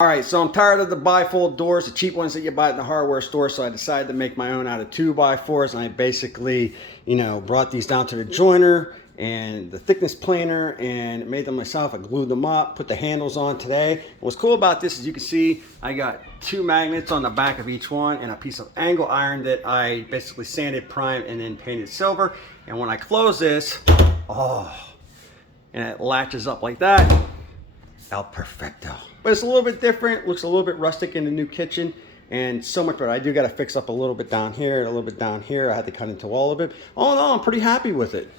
All right, so I'm tired of the bifold doors, the cheap ones that you buy at the hardware store, so I decided to make my own out of 2x4s, and I basically, brought these down to the joiner and the thickness planer and made them myself. I glued them up, put the handles on today. And what's cool about this is you can see I got 2 magnets on the back of each one and a piece of angle iron that I basically sanded, primed, and then painted silver. And when I close this, and it latches up like that, El Perfecto. But it's a little bit different, looks a little bit rustic in the new kitchen, and so much better. I do got to fix up a little bit down here, a little bit down here. I had to cut into all of it. All in all, I'm pretty happy with it.